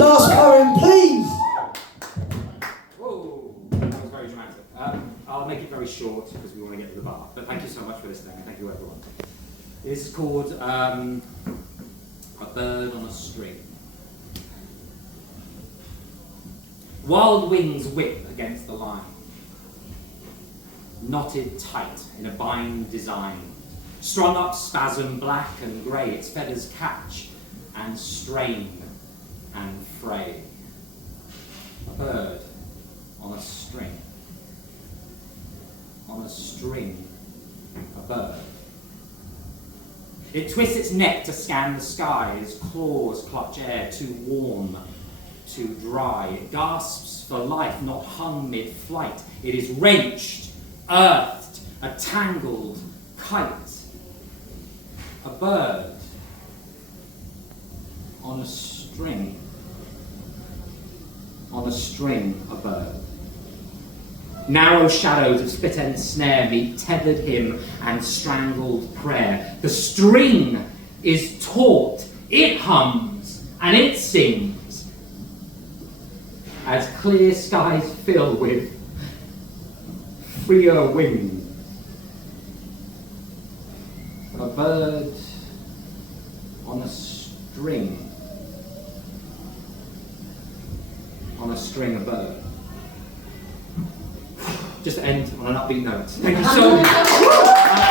Last poem, please. Whoa, that was very dramatic. I'll make it very short because we want to get to the bar. But thank you so much for listening, and thank you everyone. This is called A Bird on a String. Wild wings whip against the line, knotted tight in a bind design, strung up spasm black and grey, its feathers catch and strain and fray. A bird on a string, a bird. It twists its neck to scan the sky, its claws clutch air, too warm, too dry. It gasps for life, not hung mid-flight. It is wrenched, earthed, a tangled kite. A bird on a string, a bird. Narrow shadows of split-end snare meet tethered hymn and strangled prayer. The string is taut, it hums and it sings as clear skies fill with freer wings. A bird on a string, a bird. Just to end on an upbeat note. Thank you so much.